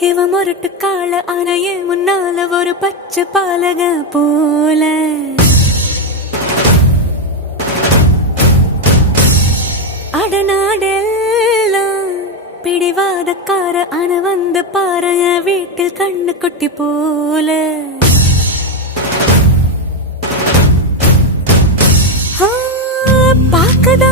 இவ முரட்டு கால ஆனையே முன்னால ஒரு பச்சை பாலக போல அடநாடெல்லாம் பிடிவாதக்கார ஆன வந்து பாருங்க வீட்டில் கண்ணு குட்டி போல பாக்கதா